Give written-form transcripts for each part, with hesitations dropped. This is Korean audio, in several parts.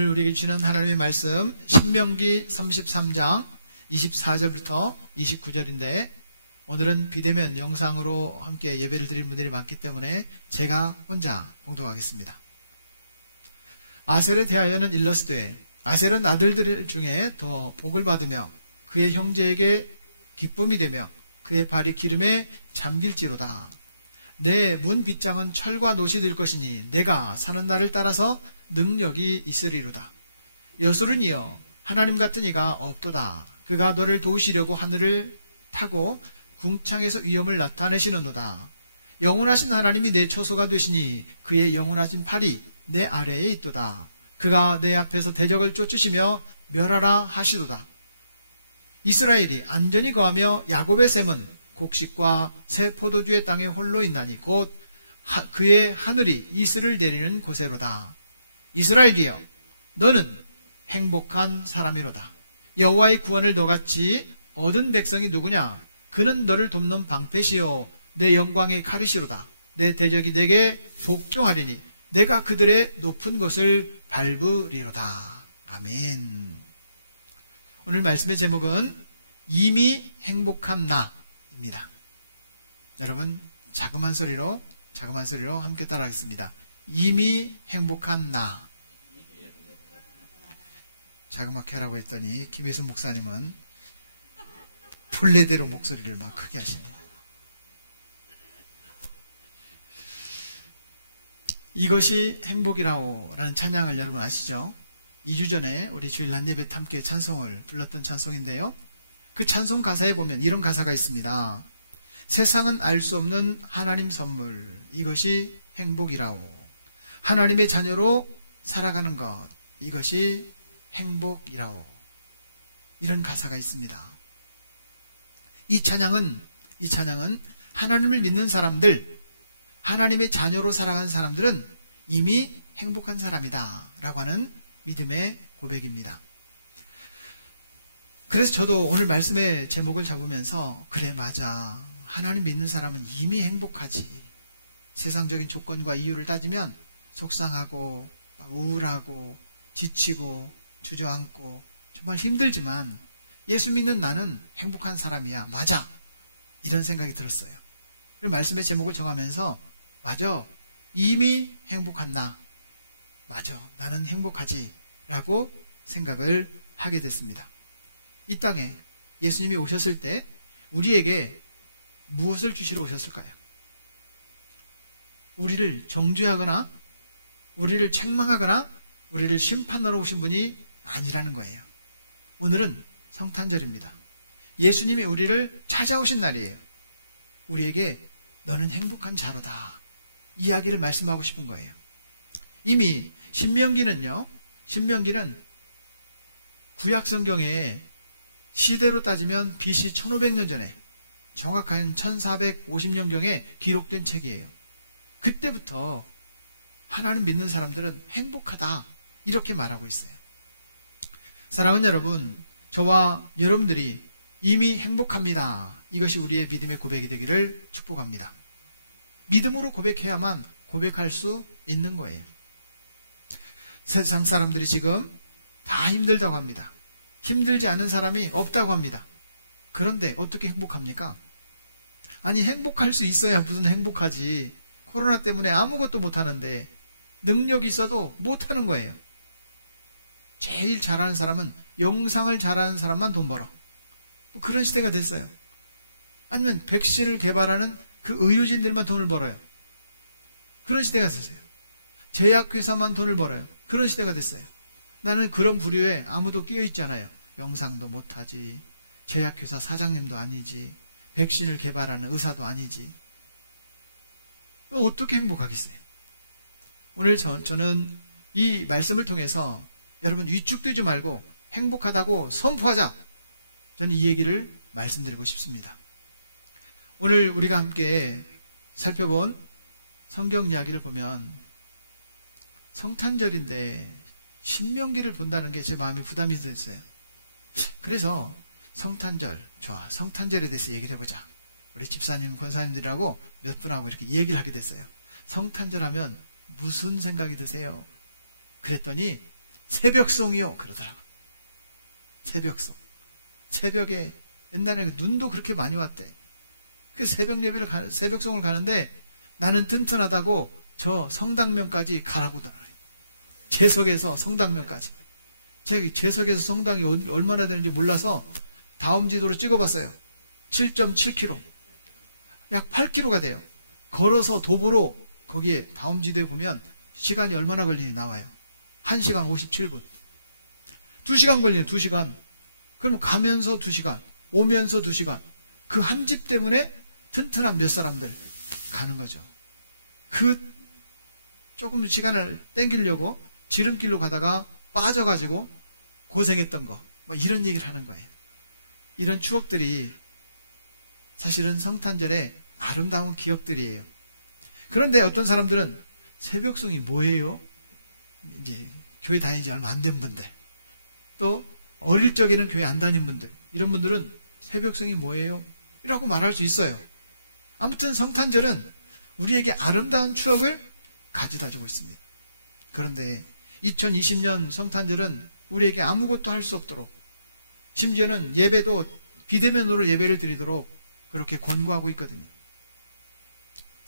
오늘 우리에게 주시는 하나님의 말씀 신명기 33장 24절부터 29절인데 오늘은 비대면 영상으로 함께 예배를 드릴 분들이 많기 때문에 제가 혼자 봉독하겠습니다. 아셀에 대하여는 일러스되 아셀은 아들들 중에 더 복을 받으며 그의 형제에게 기쁨이 되며 그의 발이 기름에 잠길지로다. 내 문 빗장은 철과 노시 될 것이니 내가 사는 날을 따라서 능력이 있으리로다. 여수른이여 하나님 같은 이가 없도다. 그가 너를 도우시려고 하늘을 타고 궁창에서 위엄을 나타내시는도다. 영원하신 하나님이 내 처소가 되시니 그의 영원하신 팔이 내 아래에 있도다. 그가 내 앞에서 대적을 쫓으시며 멸하라 하시도다. 이스라엘이 안전히 거하며 야곱의 샘은 곡식과 새 포도주의 땅에 홀로 있나니 곧 그의 하늘이 이슬을 내리는 곳에로다. 이스라엘이여 너는 행복한 사람이로다. 여호와의 구원을 너같이 얻은 백성이 누구냐? 그는 너를 돕는 방패시요 내 영광의 칼이시로다. 내 대적이 내게 복종하리니 내가 그들의 높은 곳을 밟으리로다. 아멘. 오늘 말씀의 제목은 이미 행복한 나입니다. 여러분 자그마한 소리로 함께 따라하겠습니다. 이미 행복한 나. 자그맣게 하라고 했더니 김혜순 목사님은 본래대로 목소리를 막 크게 하십니다. 이것이 행복이라고 라는 찬양을 여러분 아시죠? 2주 전에 우리 주일 한예배 함께 찬송을 불렀던 찬송인데요. 그 찬송 가사에 보면 이런 가사가 있습니다. 세상은 알 수 없는 하나님 선물, 이것이 행복이라오. 하나님의 자녀로 살아가는 것, 이것이 행복이라오. 이런 가사가 있습니다. 이 찬양은 하나님을 믿는 사람들, 하나님의 자녀로 살아가는 사람들은 이미 행복한 사람이다 라고 하는 믿음의 고백입니다. 그래서 저도 오늘 말씀의 제목을 잡으면서 그래 맞아, 하나님 믿는 사람은 이미 행복하지. 세상적인 조건과 이유를 따지면 속상하고 우울하고 지치고 주저앉고 정말 힘들지만 예수 믿는 나는 행복한 사람이야. 맞아. 이런 생각이 들었어요. 그리고 말씀의 제목을 정하면서 맞아. 이미 행복한 나. 맞아. 나는 행복하지. 라고 생각을 하게 됐습니다. 이 땅에 예수님이 오셨을 때 우리에게 무엇을 주시러 오셨을까요? 우리를 정죄하거나 우리를 책망하거나 우리를 심판하러 오신 분이 아니라는 거예요. 오늘은 성탄절입니다. 예수님이 우리를 찾아오신 날이에요. 우리에게 너는 행복한 자로다. 이야기를 말씀하고 싶은 거예요. 이미 신명기는 구약성경에 시대로 따지면 BC 1500년 전에 정확한 1450년경에 기록된 책이에요. 그때부터 하나님 믿는 사람들은 행복하다 이렇게 말하고 있어요. 사랑하는 여러분, 저와 여러분들이 이미 행복합니다. 이것이 우리의 믿음의 고백이 되기를 축복합니다. 믿음으로 고백해야만 고백할 수 있는 거예요. 세상 사람들이 지금 다 힘들다고 합니다. 힘들지 않은 사람이 없다고 합니다. 그런데 어떻게 행복합니까? 아니 행복할 수 있어야 무슨 행복하지. 코로나 때문에 아무것도 못하는데 능력이 있어도 못하는 거예요. 제일 잘하는 사람은 영상을 잘하는 사람만 돈 벌어. 그런 시대가 됐어요. 아니면 백신을 개발하는 그 의료진들만 돈을 벌어요. 그런 시대가 됐어요. 제약회사만 돈을 벌어요. 그런 시대가 됐어요. 나는 그런 부류에 아무도 끼어있지 않아요. 영상도 못하지, 제약회사 사장님도 아니지, 백신을 개발하는 의사도 아니지. 어떻게 행복하겠어요? 오늘 저는 이 말씀을 통해서 여러분 위축되지 말고 행복하다고 선포하자. 저는 이 얘기를 말씀드리고 싶습니다. 오늘 우리가 함께 살펴본 성경 이야기를 보면 성탄절인데 신명기를 본다는 게 제 마음에 부담이 됐어요. 그래서 성탄절, 좋아. 성탄절에 대해서 얘기를 해보자. 우리 집사님, 권사님들하고 몇 분하고 이렇게 얘기를 하게 됐어요. 성탄절 하면 무슨 생각이 드세요? 그랬더니 새벽송이요. 그러더라고. 새벽송. 새벽에 옛날에 눈도 그렇게 많이 왔대. 그 새벽 예배를 새벽송을 가는데 나는 튼튼하다고 저 성당면까지 가라고 달아요. 제석에서 성당면까지. 제가 제석에서 성당이 얼마나 되는지 몰라서 다음 지도로 찍어봤어요. 7.7km. 약 8km가 돼요. 걸어서 도보로 거기에 다음 지도에 보면 시간이 얼마나 걸리니 나와요. 1시간 57분. 2시간 걸리네, 2시간. 그럼 가면서 2시간, 오면서 2시간. 그 한 집 때문에 튼튼한 몇 사람들 가는 거죠. 그 조금 시간을 땡기려고 지름길로 가다가 빠져가지고 고생했던 거. 뭐 이런 얘기를 하는 거예요. 이런 추억들이 사실은 성탄절의 아름다운 기억들이에요. 그런데 어떤 사람들은 새벽송이 뭐예요? 이제 교회 다니는 지 얼마 안 된 분들, 또 어릴 적에는 교회 안 다닌 분들, 이런 분들은 새벽송이 뭐예요? 이라고 말할 수 있어요. 아무튼 성탄절은 우리에게 아름다운 추억을 가져다 주고 있습니다. 그런데 2020년 성탄절은 우리에게 아무것도 할 수 없도록, 심지어는 예배도 비대면으로 예배를 드리도록 그렇게 권고하고 있거든요.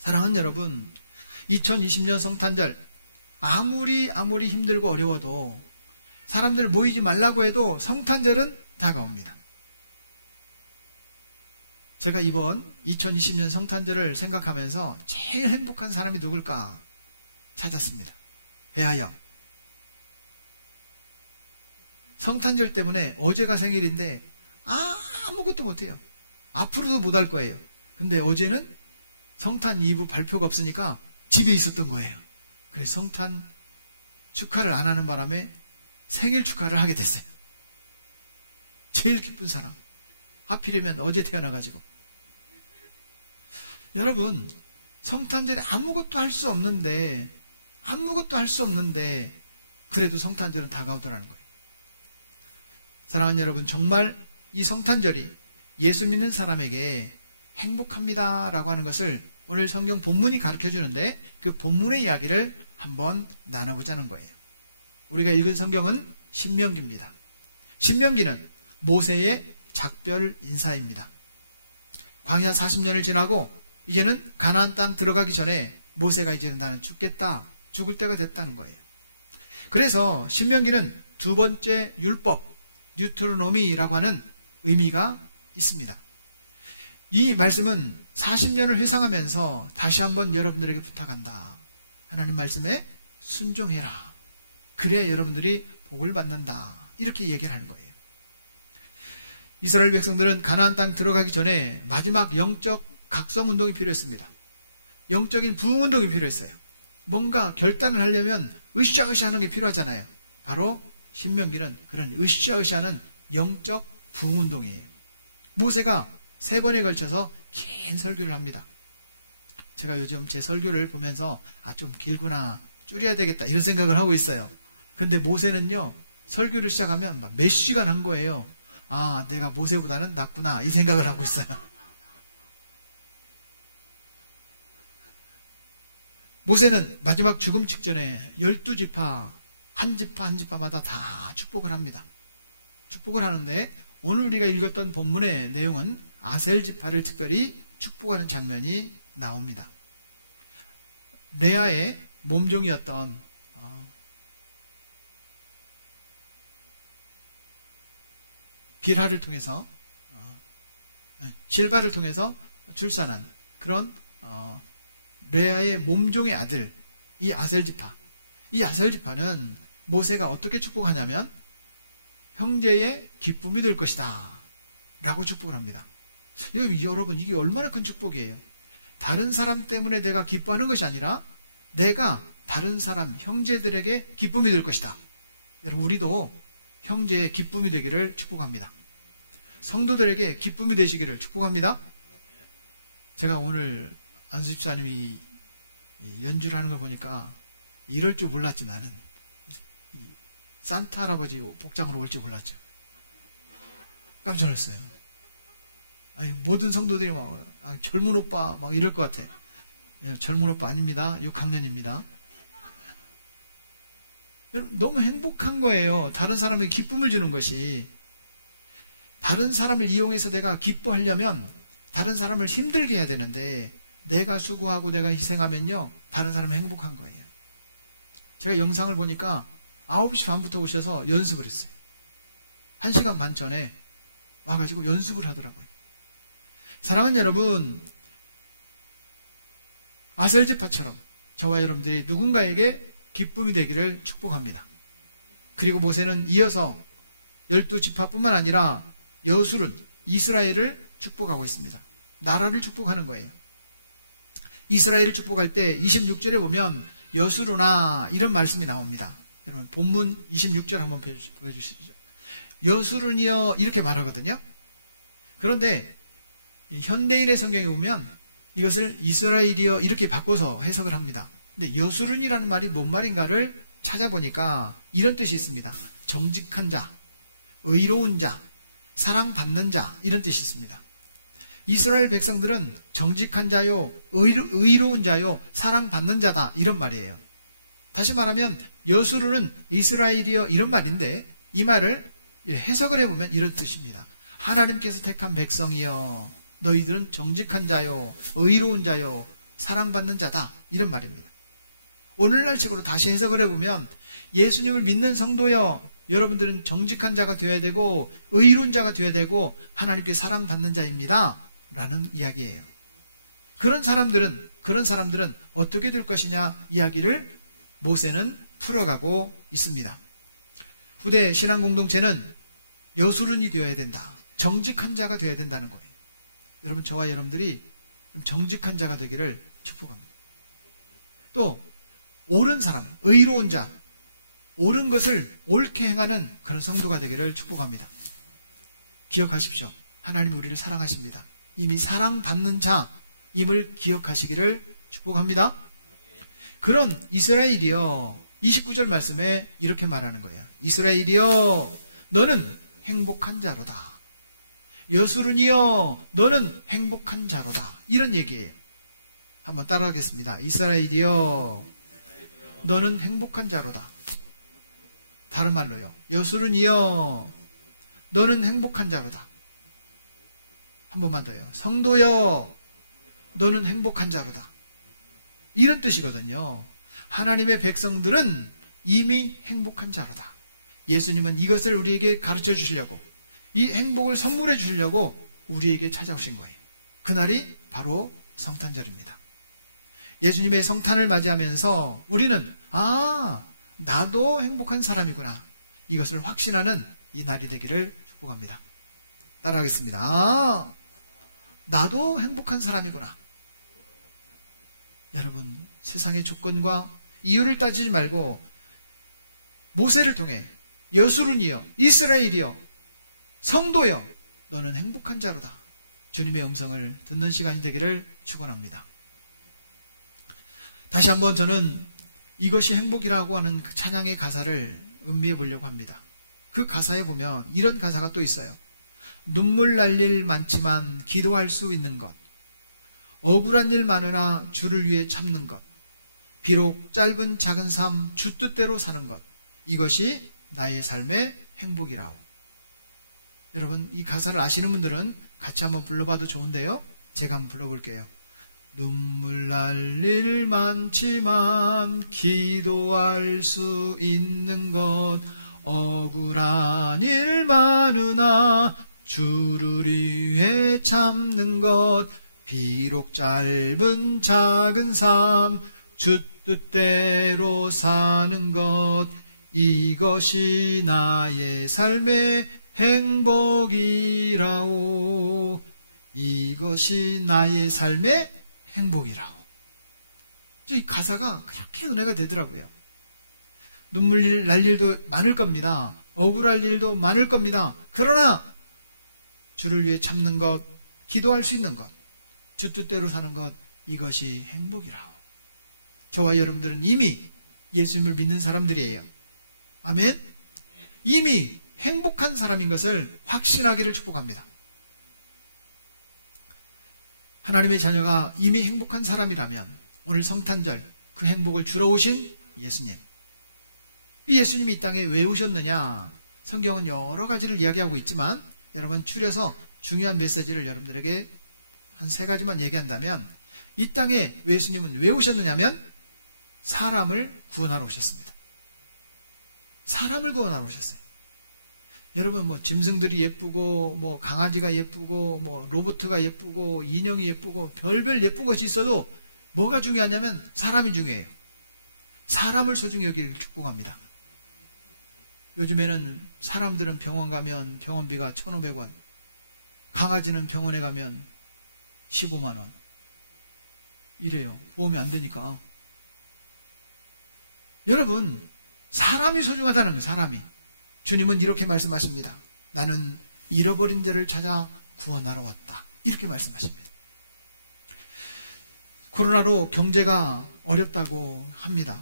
사랑하는 여러분, 2020년 성탄절 아무리 힘들고 어려워도 사람들 모이지 말라고 해도 성탄절은 다가옵니다. 제가 이번 2020년 성탄절을 생각하면서 제일 행복한 사람이 누굴까 찾았습니다. 배하영. 성탄절 때문에 어제가 생일인데 아무것도 못해요. 앞으로도 못할 거예요. 근데 어제는 성탄 2부 발표가 없으니까 집에 있었던 거예요. 그래서 성탄 축하를 안 하는 바람에 생일 축하를 하게 됐어요. 제일 기쁜 사람. 하필이면 어제 태어나가지고. 여러분, 성탄절에 아무것도 할 수 없는데 그래도 성탄절은 다가오더라는 거예요. 사랑하는 여러분, 정말 이 성탄절이 예수 믿는 사람에게 행복합니다라고 하는 것을 오늘 성경 본문이 가르쳐 주는데 그 본문의 이야기를 한번 나눠보자는 거예요. 우리가 읽은 성경은 신명기입니다. 신명기는 모세의 작별 인사입니다. 광야 40년을 지나고 이제는 가나안 땅 들어가기 전에 모세가 이제는 나는 죽겠다, 죽을 때가 됐다는 거예요. 그래서 신명기는 두 번째 율법, 뉴트로노미라고 하는 의미가 있습니다. 이 말씀은 40년을 회상하면서 다시 한번 여러분들에게 부탁한다. 하나님 말씀에 순종해라. 그래야 여러분들이 복을 받는다. 이렇게 얘기를 하는 거예요. 이스라엘 백성들은 가나안 땅 들어가기 전에 마지막 영적 각성운동이 필요했습니다. 영적인 부흥운동이 필요했어요. 뭔가 결단을 하려면 으쌰으쌰 하는 게 필요하잖아요. 바로 신명기는 그런 으쌰으쌰하는 영적 부흥운동이에요. 모세가 3번에 걸쳐서 긴 설교를 합니다. 제가 요즘 제 설교를 보면서 좀 길구나, 줄여야 되겠다 이런 생각을 하고 있어요. 근데 모세는요, 설교를 시작하면 막 몇 시간 한 거예요. 내가 모세보다는 낫구나 이 생각을 하고 있어요. 모세는 마지막 죽음 직전에 12지파 한 지파마다 다 축복을 합니다. 축복을 하는데 오늘 우리가 읽었던 본문의 내용은 아셀 지파를 특별히 축복하는 장면이 나옵니다. 레아의 몸종이었던 빌하를 통해서 실바를 통해서 출산한 그런 레아의 몸종의 아들, 이 아셀지파. 이 아셀지파는 모세가 어떻게 축복하냐면 형제의 기쁨이 될 것이다 라고 축복을 합니다. 여러분, 이게 얼마나 큰 축복이에요. 다른 사람 때문에 내가 기뻐하는 것이 아니라 내가 다른 사람, 형제들에게 기쁨이 될 것이다. 여러분, 우리도 형제의 기쁨이 되기를 축복합니다. 성도들에게 기쁨이 되시기를 축복합니다. 제가 오늘 안수 집사님이 연주를 하는 걸 보니까 이럴 줄 몰랐지. 나는 산타 할아버지 복장으로 올 줄 몰랐죠. 깜짝 놀랐어요. 모든 성도들이 막 젊은 오빠 막 이럴 것 같아. 젊은 오빠 아닙니다. 6학년입니다. 너무 행복한 거예요. 다른 사람에게 기쁨을 주는 것이. 다른 사람을 이용해서 내가 기뻐하려면 다른 사람을 힘들게 해야 되는데 내가 수고하고 내가 희생하면요, 다른 사람은 행복한 거예요. 제가 영상을 보니까 9시 반부터 오셔서 연습을 했어요. 1시간 반 전에 와가지고 연습을 하더라고요. 사랑하는 여러분, 아셀제파처럼 저와 여러분들이 누군가에게 기쁨이 되기를 축복합니다. 그리고 모세는 이어서 12지파뿐만 아니라 여술은 이스라엘을 축복하고 있습니다. 나라를 축복하는 거예요. 이스라엘을 축복할 때 26절에 보면 여수르나 이런 말씀이 나옵니다. 여러분 본문 26절 한번 보여주시죠. 여수르니여 이렇게 말하거든요. 그런데 현대인의 성경에 보면 이것을 이스라엘이여 이렇게 바꿔서 해석을 합니다. 근데 여수르니라는 말이 뭔 말인가를 찾아보니까 이런 뜻이 있습니다. 정직한 자, 의로운 자, 사랑받는 자 이런 뜻이 있습니다. 이스라엘 백성들은 정직한 자요, 의로운 자요, 사랑받는 자다 이런 말이에요. 다시 말하면 여수르는 이스라엘이여 이런 말인데 이 말을 해석을 해보면 이런 뜻입니다. 하나님께서 택한 백성이여 너희들은 정직한 자요, 의로운 자요, 사랑받는 자다 이런 말입니다. 오늘날 식으로 다시 해석을 해보면 예수님을 믿는 성도여 여러분들은 정직한 자가 되어야 되고 의로운 자가 되어야 되고 하나님께 사랑받는 자입니다 라는 이야기예요. 그런 사람들은 어떻게 될 것이냐 이야기를 모세는 풀어가고 있습니다. 후대 신앙공동체는 여수른이 되어야 된다. 정직한 자가 되어야 된다는 거예요. 여러분 저와 여러분들이 정직한 자가 되기를 축복합니다. 또 옳은 사람, 의로운 자, 옳은 것을 옳게 행하는 그런 성도가 되기를 축복합니다. 기억하십시오. 하나님이 우리를 사랑하십니다. 이미 사랑받는 자임을 기억하시기를 축복합니다. 그런 이스라엘이여 29절 말씀에 이렇게 말하는 거예요. 이스라엘이여 너는 행복한 자로다. 여수른이여 너는 행복한 자로다. 이런 얘기예요. 한번 따라하겠습니다. 이스라엘이여 너는 행복한 자로다. 다른 말로요. 여수른이여 너는 행복한 자로다. 한 번만 더요. 성도여 너는 행복한 자로다. 이런 뜻이거든요. 하나님의 백성들은 이미 행복한 자로다. 예수님은 이것을 우리에게 가르쳐 주시려고 이 행복을 선물해 주시려고 우리에게 찾아오신 거예요. 그날이 바로 성탄절입니다. 예수님의 성탄을 맞이하면서 우리는 나도 행복한 사람이구나. 이것을 확신하는 이 날이 되기를 축복합니다. 따라하겠습니다. 나도 행복한 사람이구나. 여러분 세상의 조건과 이유를 따지지 말고 모세를 통해 여수른이여 이스라엘이여 성도여 너는 행복한 자로다. 주님의 음성을 듣는 시간이 되기를 축원합니다. 다시 한번 저는 이것이 행복이라고 하는 그 찬양의 가사를 음미해 보려고 합니다. 그 가사에 보면 이런 가사가 또 있어요. 눈물 날 일 많지만 기도할 수 있는 것, 억울한 일 많으나 주를 위해 참는 것, 비록 짧은 작은 삶 주 뜻대로 사는 것, 이것이 나의 삶의 행복이라오. 여러분 이 가사를 아시는 분들은 같이 한번 불러봐도 좋은데요. 제가 한번 불러볼게요. 눈물 날 일 많지만 기도할 수 있는 것, 억울한 일 많으나 주를 위해 참는 것, 비록 짧은 작은 삶 주 뜻대로 사는 것, 이것이 나의 삶의 행복이라오. 이것이 나의 삶의 행복이라오. 이 가사가 그렇게 은혜가 되더라고요. 눈물 날 일도 많을 겁니다. 억울할 일도 많을 겁니다. 그러나 주를 위해 참는 것, 기도할 수 있는 것, 주 뜻대로 사는 것, 이것이 행복이라오. 저와 여러분들은 이미 예수님을 믿는 사람들이에요. 아멘. 이미 행복한 사람인 것을 확신하기를 축복합니다. 하나님의 자녀가 이미 행복한 사람이라면 오늘 성탄절 그 행복을 주러 오신 예수님, 예수님이 이 땅에 왜 오셨느냐? 성경은 여러 가지를 이야기하고 있지만 여러분 줄여서 중요한 메시지를 여러분들에게 한 3가지만 얘기한다면 이 땅에 예수님은 왜 오셨느냐면 사람을 구원하러 오셨습니다. 사람을 구원하러 오셨어요. 여러분 뭐 짐승들이 예쁘고 뭐 강아지가 예쁘고 뭐 로봇가 예쁘고 인형이 예쁘고 별별 예쁜 것이 있어도 뭐가 중요하냐면 사람이 중요해요. 사람을 소중히 여기를 축복합니다. 요즘에는 사람들은 병원 가면 병원비가 1,500원, 강아지는 병원에 가면 15만 원 이래요. 보험이 안 되니까. 여러분 사람이 소중하다는 거예요. 사람이. 주님은 이렇게 말씀하십니다. 나는 잃어버린 자를 찾아 구원하러 왔다. 이렇게 말씀하십니다. 코로나로 경제가 어렵다고 합니다.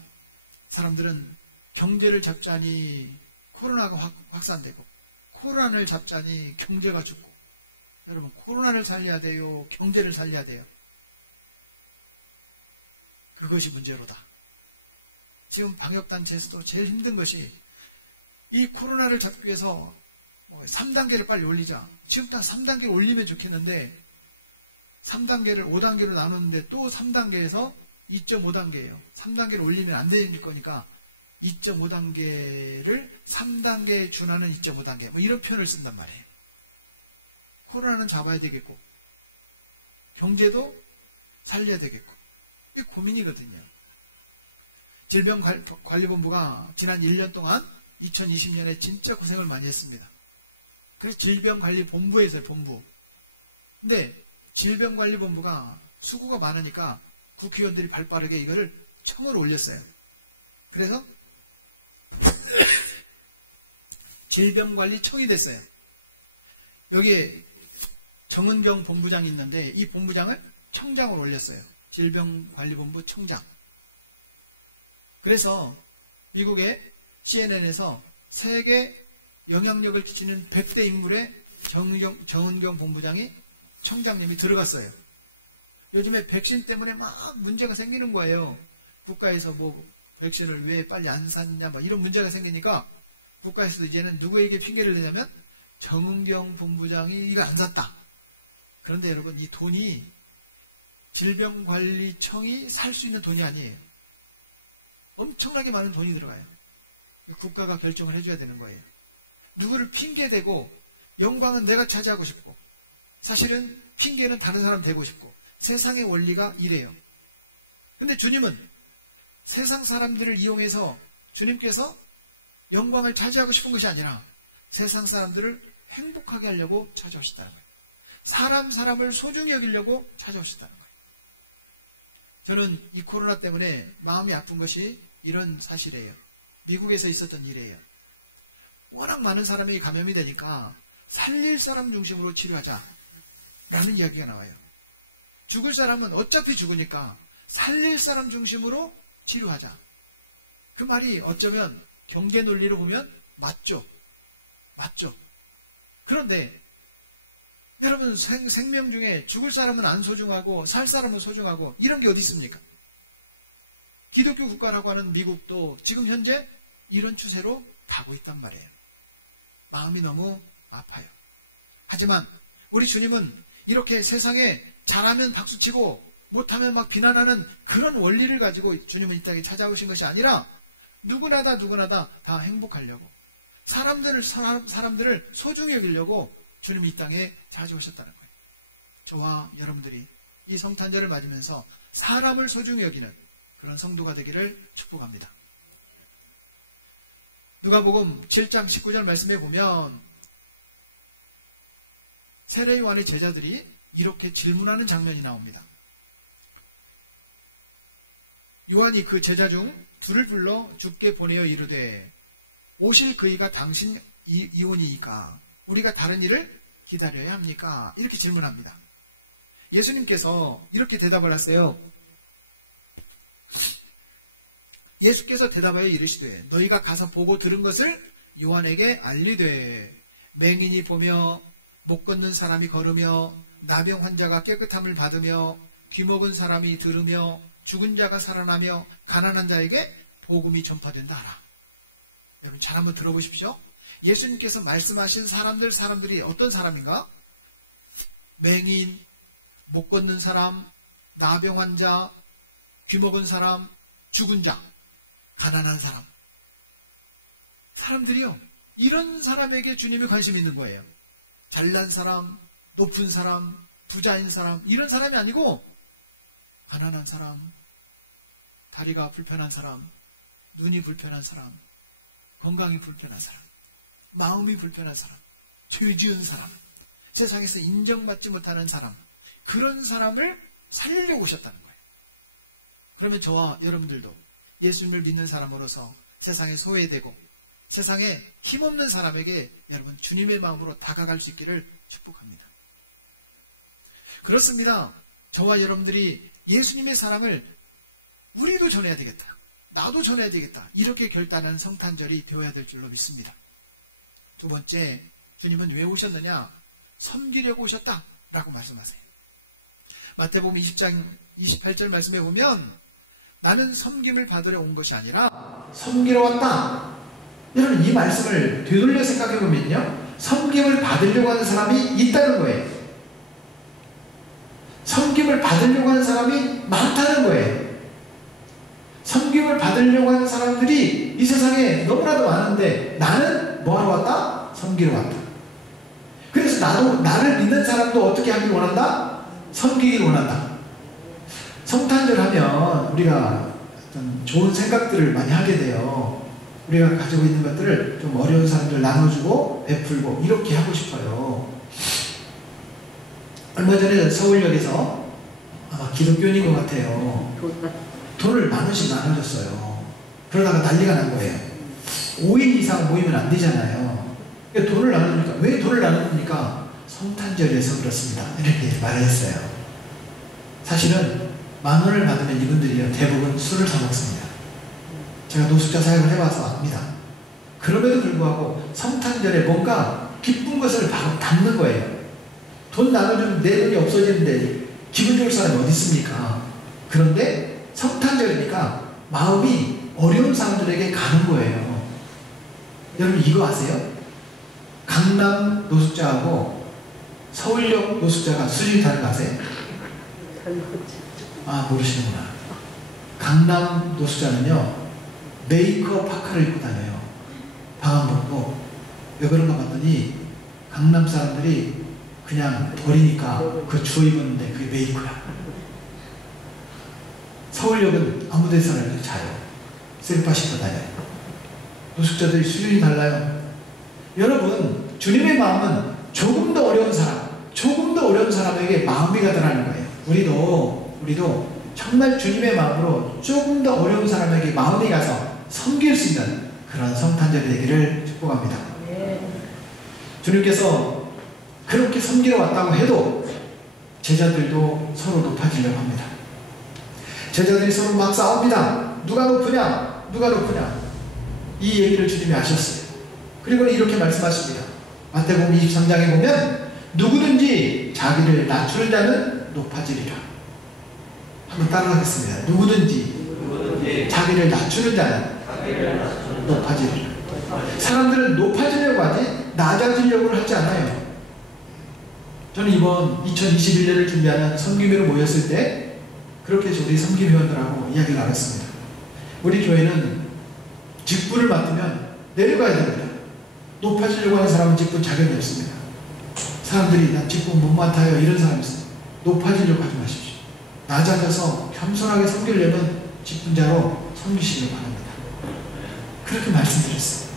사람들은 경제를 잡자니 코로나가 확산되고 코로나를 잡자니 경제가 죽고 여러분 코로나를 살려야 돼요? 경제를 살려야 돼요? 그것이 문제로다. 지금 방역단체에서도 제일 힘든 것이 이 코로나를 잡기 위해서 3단계를 빨리 올리자. 지금 딱 3단계를 올리면 좋겠는데 3단계를 5단계로 나눴는데 또 3단계에서 2.5단계예요. 3단계를 올리면 안 될 거니까 2.5단계를 3단계에 준하는 2.5단계 뭐 이런 표현을 쓴단 말이에요. 코로나는 잡아야 되겠고 경제도 살려야 되겠고 이게 고민이거든요. 질병관리본부가 지난 1년 동안 2020년에 진짜 고생을 많이 했습니다. 그래서 질병관리본부에서요, 본부. 근데 질병관리본부가 수고가 많으니까 국회의원들이 발빠르게 이거를 청을 올렸어요. 그래서 질병관리청이 됐어요. 여기에 정은경 본부장이 있는데 이 본부장을 청장으로 올렸어요. 질병관리본부 청장. 그래서 미국의 CNN에서 세계 영향력을 끼치는 100대 인물에 정은경 본부장이 청장님이 들어갔어요. 요즘에 백신 때문에 막 문제가 생기는 거예요. 국가에서 뭐 백신을 왜 빨리 안 샀냐 막 이런 문제가 생기니까 국가에서도 이제는 누구에게 핑계를 대냐면 정은경 본부장이 이거 안 샀다. 그런데 여러분 이 돈이 질병관리청이 살 수 있는 돈이 아니에요. 엄청나게 많은 돈이 들어가요. 국가가 결정을 해줘야 되는 거예요. 누구를 핑계대고 영광은 내가 차지하고 싶고 사실은 핑계는 다른 사람 대고 싶고 세상의 원리가 이래요. 근데 주님은 세상 사람들을 이용해서 주님께서 영광을 차지하고 싶은 것이 아니라 세상 사람들을 행복하게 하려고 찾아오셨다는 거예요. 사람을 소중히 여기려고 찾아오셨다는 거예요. 저는 이 코로나 때문에 마음이 아픈 것이 이런 사실이에요. 미국에서 있었던 일이에요. 워낙 많은 사람이 감염이 되니까 살릴 사람 중심으로 치료하자라는 이야기가 나와요. 죽을 사람은 어차피 죽으니까 살릴 사람 중심으로 치료하자. 그 말이 어쩌면 경제 논리로 보면 맞죠. 맞죠. 그런데 여러분 생명 중에 죽을 사람은 안 소중하고 살 사람은 소중하고 이런 게 어디 있습니까? 기독교 국가라고 하는 미국도 지금 현재 이런 추세로 가고 있단 말이에요. 마음이 너무 아파요. 하지만 우리 주님은 이렇게 세상에 잘하면 박수치고 못하면 막 비난하는 그런 원리를 가지고 주님은 이 땅에 찾아오신 것이 아니라 누구나 다 행복하려고 사람들을 소중히 여기려고 주님이 이 땅에 찾아오셨다는 거예요. 저와 여러분들이 이 성탄절을 맞으면서 사람을 소중히 여기는 그런 성도가 되기를 축복합니다. 누가복음 7장 19절 말씀에 보면 세례 요한의 제자들이 이렇게 질문하는 장면이 나옵니다. 요한이 그 제자 중 둘을 불러 주께 보내어 이르되 오실 그이가 당신 이온이니까 우리가 다른 일을 기다려야 합니까? 이렇게 질문합니다. 예수님께서 이렇게 대답을 하세요. 예수께서 대답하여 이르시되 너희가 가서 보고 들은 것을 요한에게 알리되 맹인이 보며 못 걷는 사람이 걸으며 나병 환자가 깨끗함을 받으며 귀먹은 사람이 들으며 죽은 자가 살아나며 가난한 자에게 복음이 전파된다 하라. 여러분 잘 한번 들어보십시오. 예수님께서 말씀하신 사람들이 어떤 사람인가? 맹인, 못 걷는 사람, 나병 환자, 귀먹은 사람, 죽은 자, 가난한 사람. 사람들이요, 이런 사람에게 주님이 관심이 있는 거예요. 잘난 사람, 높은 사람, 부자인 사람, 이런 사람이 아니고 가난한 사람, 다리가 불편한 사람, 눈이 불편한 사람, 건강이 불편한 사람, 마음이 불편한 사람, 죄 지은 사람, 세상에서 인정받지 못하는 사람, 그런 사람을 살리려고 오셨다는 거예요. 그러면 저와 여러분들도 예수님을 믿는 사람으로서 세상에 소외되고 세상에 힘없는 사람에게 여러분 주님의 마음으로 다가갈 수 있기를 축복합니다. 그렇습니다. 저와 여러분들이 예수님의 사랑을 우리도 전해야 되겠다. 나도 전해야 되겠다. 이렇게 결단한 성탄절이 되어야 될 줄로 믿습니다. 두 번째, 주님은 왜 오셨느냐? 섬기려고 오셨다라고 말씀하세요. 마태복음 20장 28절 말씀에 보면 나는 섬김을 받으려 온 것이 아니라 섬기러 왔다. 여러분 이 말씀을 되돌려 생각해 보면요, 섬김을 받으려고 하는 사람이 있다는 거예요. 섬김을 받으려고 하는 사람이 많다는 거예요. 섬김을 받으려고 하는 사람들이 이 세상에 너무나도 많은데 나는 뭐하러 왔다? 섬기러 왔다. 그래서 나도 나를 믿는 사람도 어떻게 하길 원한다? 섬기길 원한다. 성탄절 하면 우리가 어떤 좋은 생각들을 많이 하게 돼요. 우리가 가지고 있는 것들을 좀 어려운 사람들 나눠주고 베풀고 이렇게 하고 싶어요. 얼마 전에 서울역에서 아마 기독교인인 것 같아요. 돈을 10,000원씩 나눠줬어요. 그러다가 난리가 난 거예요. 5인 이상 모이면 안 되잖아요. 그러니까 돈을 나눠주니까, 왜 돈을 나눠주니까? 성탄절이라서 그렇습니다. 이렇게 말을 했어요. 사실은 10,000원을 받으면 이분들이 대부분 술을 사 먹습니다. 제가 노숙자 사역을 해봐서 압니다. 그럼에도 불구하고 성탄절에 뭔가 기쁜 것을 바로 담는 거예요. 돈 나눠주면 내 돈이 없어지는데 기분 좋을 사람이 어디 있습니까? 그런데 성탄절이니까 마음이 어려운 사람들에게 가는 거예요. 여러분 이거 아세요? 강남 노숙자하고 서울역 노숙자가 수준이 다른 거 아세요? 아, 모르시는구나. 강남 노숙자는요, 메이크업 파카를 입고 다녀요. 방 안 벗고. 왜 그런가 봤더니 강남 사람들이 그냥 버리니까 그 주워 입었는데 그게 메이크야. 서울역은 아무 데서나 이렇게 자요. 셀파 신고 다녀요. 노숙자들이 수준이 달라요. 여러분, 주님의 마음은 조금 더 어려운 사람, 조금 더 어려운 사람에게 마음이 가더라는 거예요. 우리도 정말 주님의 마음으로 조금 더 어려운 사람에게 마음이 가서 섬길 수 있는 그런 성탄절이 되기를 축복합니다. 주님께서 그렇게 섬기러 왔다고 해도 제자들도 서로 높아지려고 합니다. 제자들이 서로 막 싸웁니다. 누가 높으냐? 누가 높으냐? 이 얘기를 주님이 아셨어요. 그리고 이렇게 말씀하십니다. 마태복음 23장에 보면 누구든지 자기를 낮추는 자는 높아지리라. 한번 따라하겠습니다. 누구든지 자기를 낮추는 자는 높아지리라. 사람들은 높아지려고 하지 낮아지려고 하지 않아요. 저는 이번 2021년을 준비하는 섬김회로 모였을 때 그렇게 우리 섬김회원들하고 이야기를 나눴습니다. 우리 교회는 직분을 맡으면 내려가야 됩니다. 높아지려고 하는 사람은 직분 자격이 없습니다. 사람들이 난 직분 못 맡아요 이런 사람이 있어요. 높아지려고 하지 마십시오. 낮아져서 겸손하게 섬기려면 직분자로 섬기시려고 합니다. 그렇게 말씀드렸어요.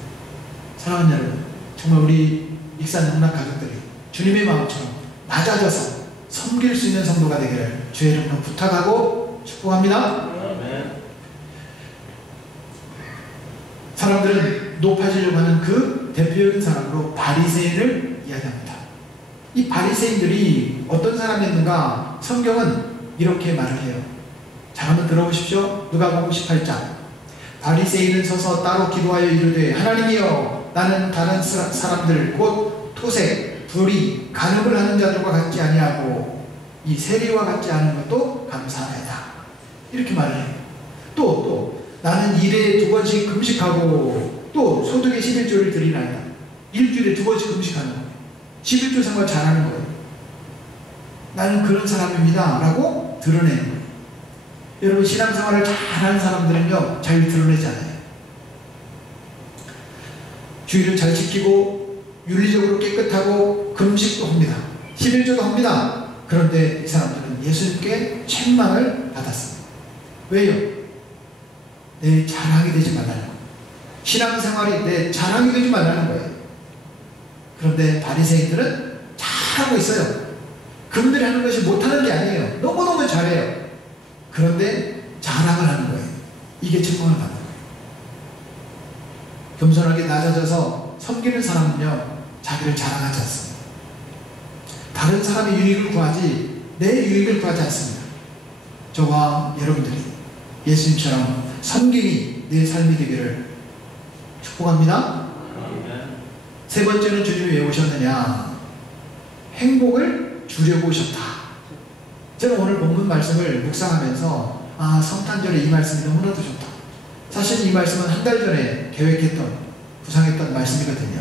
사랑하는 여러분, 정말 우리 익산 농락 가족들이 주님의 마음처럼 낮아져서 섬길 수 있는 성도가 되기를 주의 이름으로 부탁하고 축복합니다. 사람들은 높아지려고 하는 그 대표적인 사람으로 바리새인을 이야기합니다. 이 바리새인들이 어떤 사람이었는가? 성경은 이렇게 말을 해요. 잘 한번 들어보십시오. 누가복음 18장. 바리새인은 서서 따로 기도하여 이르되 하나님이여 나는 다른 사람들 곧 토색, 불의, 간음을 하는 자들과 같지 아니하고 이 세리와 같지 않은 것도 감사하다. 이렇게 말을 해요. 또 나는 일에 2번씩 금식하고 또 소득의 11조를 드리나이다. 일주일에 2번씩 금식하는 거예요. 11조 생활 잘하는 거예요. 나는 그런 사람입니다 라고 드러내는 거예요. 여러분, 신앙생활을 잘하는 사람들은요, 잘 드러내지 않아요. 주의를 잘 지키고 윤리적으로 깨끗하고 금식도 합니다. 11조도 합니다. 그런데 이 사람들은 예수님께 책망을 받았습니다. 왜요? 내 자랑이 되지 말라는 거예요. 신앙생활이 내 자랑이 되지 말라는 거예요. 그런데 바리새인들은 잘하고 있어요. 그분들이 하는 것이 못하는 게 아니에요. 너무너무 잘해요. 그런데 자랑을 하는 거예요. 이게 책망을 받는 거예요. 겸손하게 낮아져서 섬기는 사람은요, 자기를 자랑하지 않습니다. 다른 사람의 유익을 구하지 내 유익을 구하지 않습니다. 저와 여러분들이 예수님처럼 섬김이 내 삶이 되기를 축복합니다. 세 번째는 주님이 왜 오셨느냐? 행복을 주려고 오셨다. 저는 오늘 본문 말씀을 묵상하면서 성탄절에 이 말씀이 너무나도 좋다. 사실 이 말씀은 한 달 전에 계획했던, 구상했던 말씀이거든요.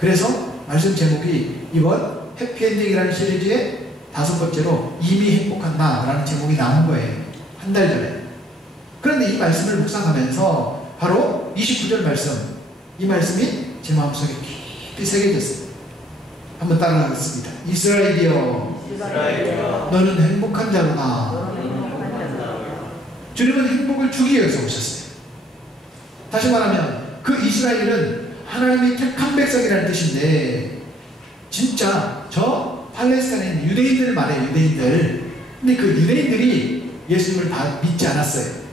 그래서 말씀 제목이 이번 해피엔딩이라는 시리즈의 5번째로 이미 행복한다 라는 제목이 나온 거예요. 한 달 전에. 그런데 이 말씀을 묵상하면서 바로 29절 말씀, 이 말씀이 제 마음속에 깊이 새겨졌어요. 한번 따라하겠습니다. 이스라엘이여, 너는 행복한 자로다. 주님은 행복을 주기 위해서 오셨어요. 다시 말하면 그 이스라엘은 하나님이 택한 백성이라는 뜻인데, 진짜 저 팔레스타인 유대인들 말해요. 유대인들. 근데 그 유대인들이 예수님을 믿지 않았어요.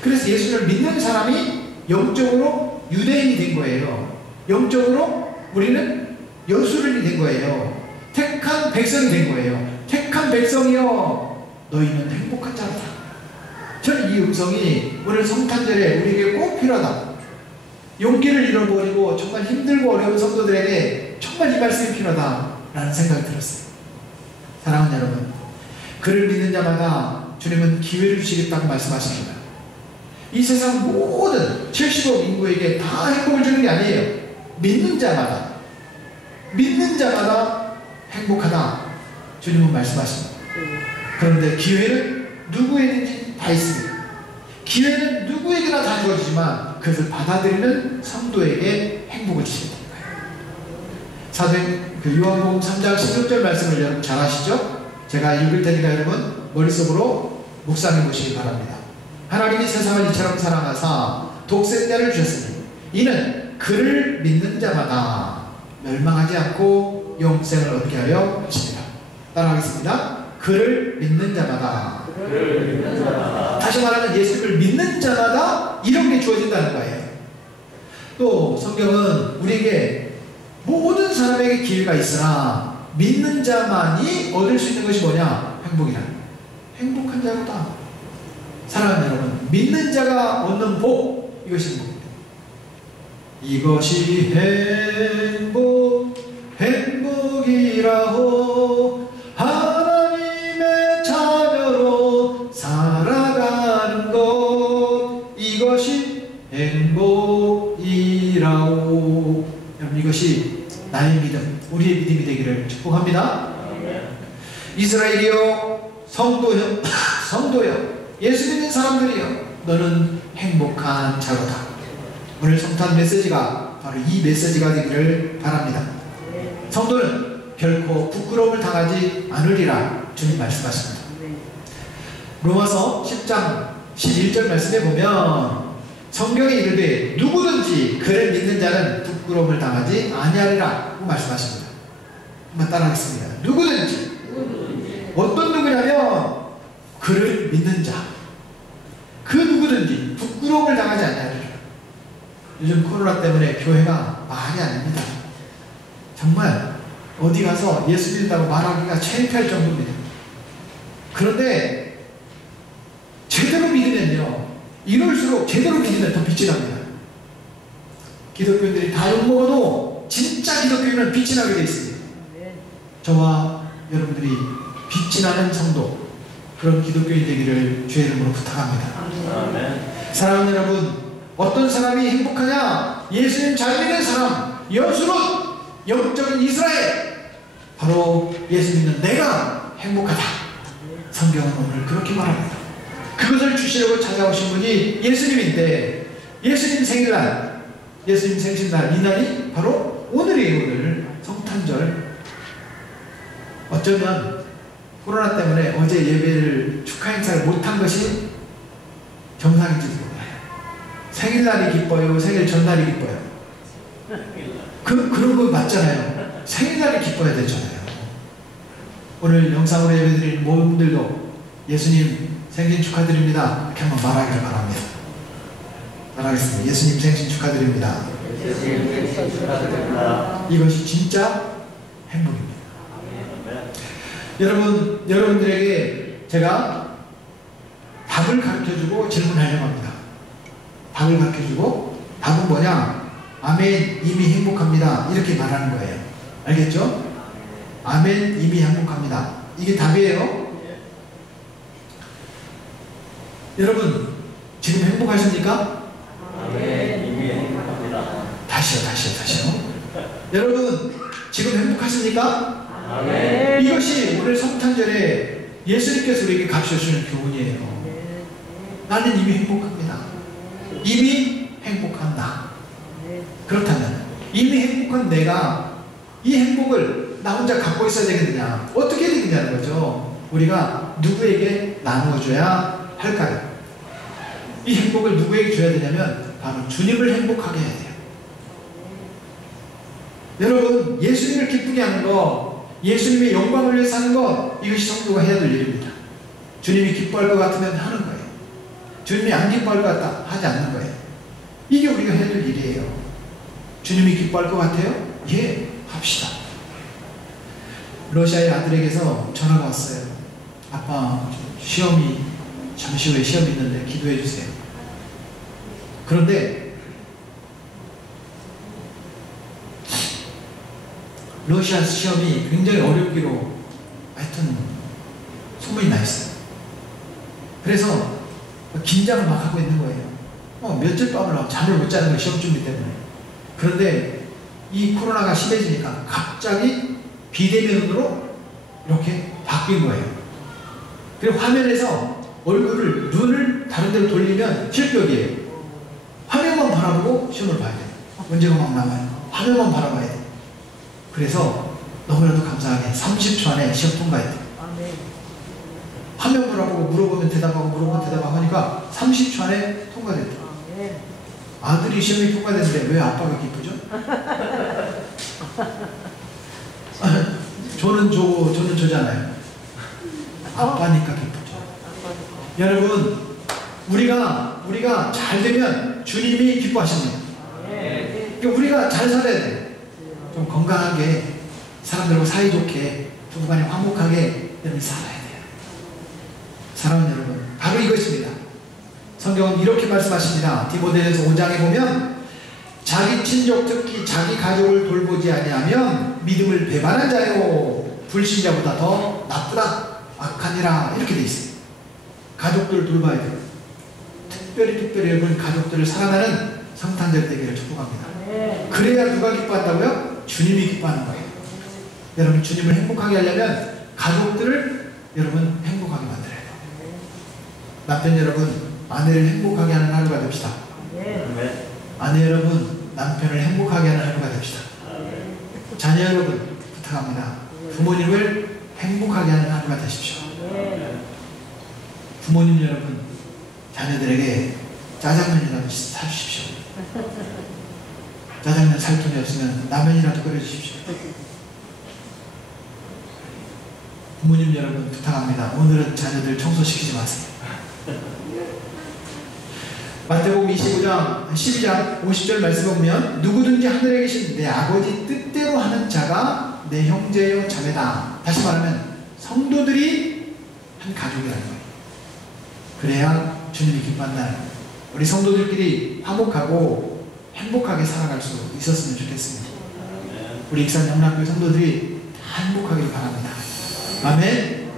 그래서 예수님을 믿는 사람이 영적으로 유대인이 된 거예요. 영적으로 우리는 여수른이 된 거예요. 택한 백성이 된 거예요. 택한 백성이여, 너희는 행복한 자로다. 저는 이 음성이 오늘 성탄절에 우리에게 꼭 필요하다. 용기를 잃어버리고 정말 힘들고 어려운 성도들에게 정말 이 말씀이 필요하다라는 생각이 들었어요. 사랑하는 여러분, 그를 믿는 자마다 주님은 기회를 주시겠다고 말씀하십니다. 이 세상 모든 70억 인구에게 다 행복을 주는 게 아니에요. 믿는 자마다 행복하다 주님은 말씀하십니다. 그런데 기회는 누구에든지 다 있습니다. 기회는 누구에게나 다 주어지지만 그것을 받아들이는 성도에게 행복을 주시는 거예요. 사도행 요한복음 3장 16절 말씀을 여러분 잘 아시죠? 제가 읽을 테니까 여러분 머릿속으로 묵상해 보시기 바랍니다. 하나님이 세상을 이처럼 사랑하사 독생자를 주셨으니 이는 그를 믿는 자마다 멸망하지 않고 영생을 얻게 하려 하십니다. 따라하겠습니다. 그를 믿는 자마다. 다시 말하면 예수를 믿는 자마다 이런 게 주어진다는 거예요. 또 성경은 우리에게 모든 사람에게 기회가 있으나 믿는 자만이 얻을 수 있는 것이 뭐냐? 행복이라. 행복한 자로다. 사랑하는 여러분, 믿는 자가 얻는 복, 이것이 행복입니다. 이것이 행복이라고 하나님의 자녀로 살아가는 것, 이것이 행복이라고. 여러분, 이것이 나의 믿음, 우리의 믿음이 되기를 축복합니다. 이스라엘이여, 성도여, 예수 믿는 사람들이여, 너는 행복한 자로다. 오늘 성탄 메시지가 바로 이 메시지가 되기를 바랍니다. 성도는 결코 부끄러움을 당하지 않으리라 주님 말씀하십니다. 로마서 10장 11절 말씀에 보면 성경에 이르되 누구든지 그를 믿는 자는 부끄러움을 당하지 아니하리라 말씀하십니다. 한번 따라하겠습니다. 누구든지. 어떤 누구냐면 그를 믿는 자, 그 누구든지 부끄러움을 당하지 않냐리라. 요즘 코로나 때문에 교회가 말이 아닙니다. 정말 어디 가서 예수 믿는다고 말하기가 창피할 정도입니다. 그런데 제대로 믿으면요, 이럴수록 제대로 믿으면 더 빛이 납니다. 기독교인들이 다 욕먹어도 진짜 기독교인은 빛이 나게 되어 있습니다. 저와 여러분들이 빛이 나는 성도, 그런 기독교인 되기를 주의 이름으로 부탁합니다. 아멘. 사랑하는 여러분, 어떤 사람이 행복하냐? 예수님 잘 믿는 사람, 여수는 영적인 이스라엘, 바로 예수 믿는 내가 행복하다. 성경은 오늘 그렇게 말합니다. 그것을 주시려고 찾아오신 분이 예수님인데, 예수님 생일날, 예수님 생신날, 이 날이 바로 오늘이에요. 오늘 성탄절. 어쩌면 코로나 때문에 어제 예배를 축하 행사를 못한 것이 정상인지도 몰라요. 생일날이 기뻐요? 생일 전날이 기뻐요? 그런 거 맞잖아요. 생일날이 기뻐야 되잖아요. 오늘 영상으로 예배드리는 모든 분들도 예수님 생신 축하드립니다. 이렇게 한번 말하기를 바랍니다. 말하겠습니다. 예수님 생신 축하드립니다. 예수님 생신 축하드립니다. 이것이 진짜 행복입니다. 여러분들에게 제가 답을 가르쳐주고 질문하려고 합니다. 답을 가르쳐주고, 답은 뭐냐? 아멘, 이미 행복합니다. 이렇게 말하는 거예요. 알겠죠? 아멘, 이미 행복합니다. 이게 답이에요. 여러분, 지금 행복하십니까? 아멘, 이미 행복합니다. 다시요. 여러분, 지금 행복하십니까? 아멘. 이것이 오늘 성탄절에 예수님께서 우리에게 가르쳐주는 교훈이에요. 나는 이미 행복합니다. 이미 행복한 나. 그렇다면 이미 행복한 내가 이 행복을 나 혼자 갖고 있어야 되겠느냐? 어떻게 되느냐는 거죠. 우리가 누구에게 나누어줘야 할까요? 이 행복을 누구에게 줘야 되냐면 바로 주님을 행복하게 해야 돼요. 여러분, 예수님을 기쁘게 하는 거, 예수님의 영광을 위해서 하는 것, 이것이 성도가 해야 될 일입니다. 주님이 기뻐할 것 같으면 하는 거예요. 주님이 안 기뻐할 것 같다 하지 않는 거예요. 이게 우리가 해야 될 일이에요. 주님이 기뻐할 것 같아요? 예, 합시다. 러시아의 아들에게서 전화가 왔어요. 아빠, 시험이 잠시 후에 시험이 있는데 기도해 주세요. 그런데 러시아 시험이 굉장히 어렵기로 하여튼 소문이 나 있어요. 그래서 긴장을 막 하고 있는 거예요. 며칠 밤을 하고 잠을 못 자는 거예요. 시험 준비 때문에. 그런데 이 코로나가 심해지니까 갑자기 비대면으로 이렇게 바뀐 거예요. 그리고 화면에서 얼굴을, 눈을 다른 데로 돌리면 실격이에요. 화면만 바라보고 시험을 봐야 돼요. 문제가 막 나와요. 화면만 바라봐야 돼요. 그래서 너무나도 감사하게 30초 안에 시험 통과했대요. 화면 바라보고 물어보면 대답하고 물어보면 대답하고 하니까 30초 안에 통과됐대요. 아들이 시험이 통과됐는데 왜 아빠가 기쁘죠? 저는 저잖아요. 아빠니까 기쁘죠. 여러분, 우리가 잘 되면 주님이 기뻐하십니다. 그러니까 우리가 잘 살아야 돼요. 좀 건강하게, 사람들하고 사이좋게, 부부간에 화목하게 여러분 살아야 돼요. 사랑하는 여러분, 바로 이것입니다. 성경은 이렇게 말씀하십니다. 디모데전서 5장에 보면 자기 친족, 특히 자기 가족을 돌보지 아니하면 믿음을 배반한 자요 불신자보다 더 나쁘다, 악하니라, 이렇게 돼 있어요. 가족들을 돌봐야 돼요. 특별히 여러분 가족들을 사랑하는 성탄절 되기를 축복합니다. 그래야 누가 기뻐한다고요? 주님이 기뻐하는 거예요. 여러분, 주님을 행복하게 하려면 가족들을 여러분 행복하게 만들어야 돼요. 남편 여러분, 아내를 행복하게 하는 하루가 됩시다. 아내 여러분, 남편을 행복하게 하는 하루가 됩시다. 자녀 여러분, 부탁합니다. 부모님을 행복하게 하는 하루가 되십시오. 부모님 여러분, 자녀들에게 짜장면이라도 사주십시오. 짜장면 살 돈이 없으면 라면이라도 끓여주십시오. 부모님 여러분, 부탁합니다. 오늘은 자녀들 청소시키지 마세요. 마태복음 25장 12장 50절 말씀을 보면 누구든지 하늘에 계신 내 아버지 뜻대로 하는 자가 내 형제요 자매다. 다시 말하면 성도들이 한 가족이라는 거예요. 그래야 주님이 기뻐한다는 거예요. 우리 성도들끼리 화목하고 행복하게 살아갈 수 있었으면 좋겠습니다. 우리 익산 영락교회 성도들이 다 행복하기를 바랍니다. 아멘.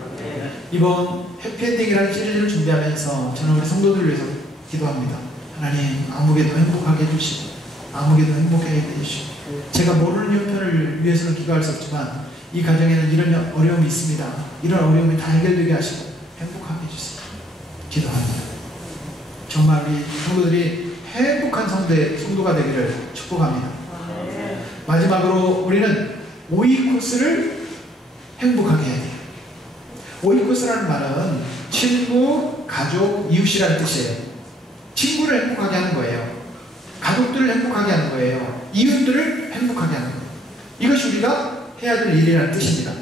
이번 해피엔딩이라는 시리즈를 준비하면서 저는 우리 성도들을 위해서 기도합니다. 하나님, 아무개도 행복하게 해주시고 아무개도 행복하게 해주시고, 제가 모르는 형편을 위해서는 기도할 수 없지만 이 가정에는 이런 어려움이 있습니다. 이런 어려움이 다 해결되게 하시고 행복하게 해주세요. 기도합니다. 정말 우리 성도들이 행복한 성도가 되기를 축복합니다. 마지막으로 우리는 오이코스를 행복하게 해야 돼요. 오이코스라는 말은 친구, 가족, 이웃이라는 뜻이에요. 친구를 행복하게 하는 거예요. 가족들을 행복하게 하는 거예요. 이웃들을 행복하게 하는 거예요. 이것이 우리가 해야 될 일이라는 뜻입니다.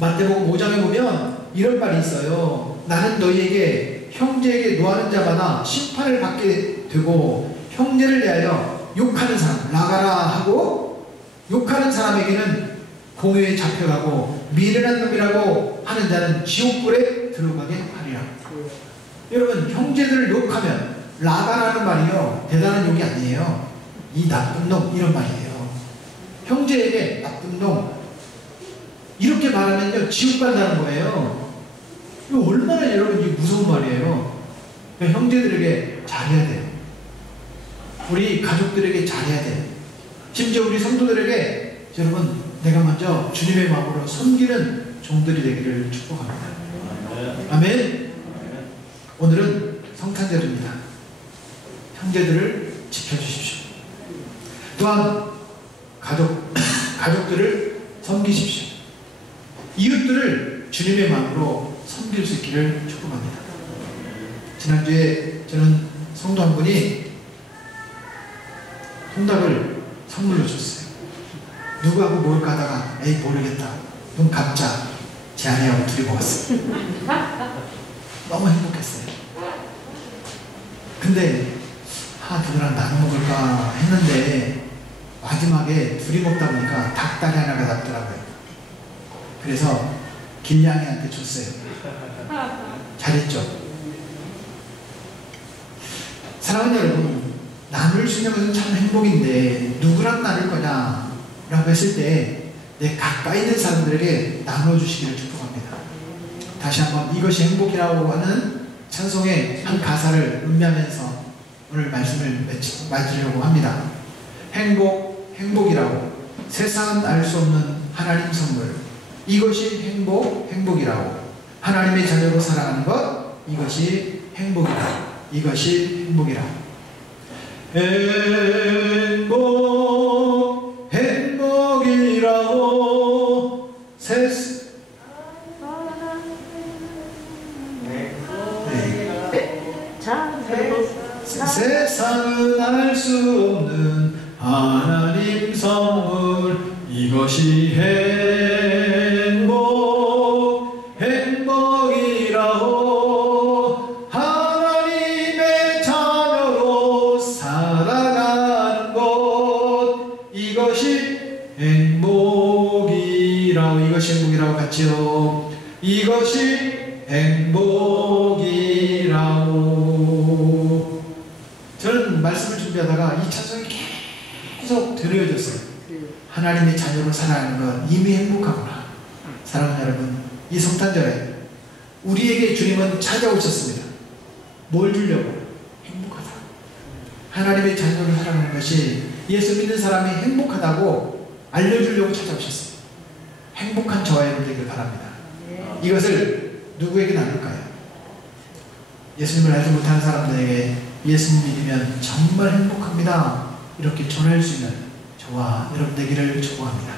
마태복음 5장에 보면 이런 말이 있어요. 나는 너희에게 형제에게 노하는 자마다 심판을 받게 되고, 형제를 대하여 욕하는 사람, 나가라 하고 욕하는 사람에게는 공회에 잡혀가고, 미련한 놈이라고 하는 자는 지옥불에 들어가게 하리라. 여러분, 형제들을 욕하면 나가라는 말이요, 대단한 욕이 아니에요. 이 나쁜 놈, 이런 말이에요. 형제에게 나쁜 놈, 이렇게 말하면요 지옥 간다는 거예요. 이거 얼마나 여러분 이게 무서운 말이에요. 그러니까 형제들에게 잘해야 돼요. 우리 가족들에게 잘해야 돼요. 심지어 우리 성도들에게, 여러분, 내가 먼저 주님의 마음으로 섬기는 종들이 되기를 축복합니다. 아멘. 오늘은 성탄절입니다. 형제들을 지켜주십시오. 또한 가족들을 섬기십시오. 이웃들을 주님의 마음으로 섬길 수 있기를 축복합니다. 지난주에 저는 성도 한 분이 통닭을 선물로 줬어요. 누구하고 먹을까 하다가 에이 모르겠다, 눈 감자, 제 아내하고 둘이 먹었어요. 너무 행복했어요. 근데 누구랑 나눠 먹을까 했는데 마지막에 둘이 먹다 보니까 닭다리 하나가 남더라고요. 그래서 길냥이한테 줬어요. 잘했죠? 사랑하는 여러분, 나눌 수 있는 것은 참 행복인데 누구랑 나눌 거냐 라고 했을 때 내 가까이 있는 사람들에게 나눠주시기를 축복합니다. 다시 한번 이것이 행복이라고 하는 찬송의 한 가사를 음미하면서 오늘 말씀을 맺으려고 합니다. 행복이라고 세상은 알 수 없는 하나님 선물, 이것이 행복이라고 하나님의 자녀로 살아가는 것, 이것이 행복이라고 행복이라고 세상은 알 수 없는 하나님 선물, 이것이 행복이라고 하나님의 자녀로 살아가는 것, 이것이 행복이라고 같이요. 이것이 행복이라고. 저는 말씀을 준비하다가 이 찬송이 계속 들려졌어요. 하나님의 자녀로 살아가는 건 이미 행복하구나. 사랑하는 여러분, 이 성탄절에 우리에게 주님은 찾아오셨습니다. 뭘 주려고? 행복하다. 하나님의 자녀로 살아가는 것이 예수 믿는 사람이 행복하다고 알려주려고 찾아오셨어요. 행복한 저와 여러분 되길 바랍니다. 이것을 누구에게 나눌까요? 예수님을 알지 못하는 사람들에게 예수님 믿으면 정말 행복합니다, 이렇게 전할 수 있는 저와 여러분 되기를 축복합니다.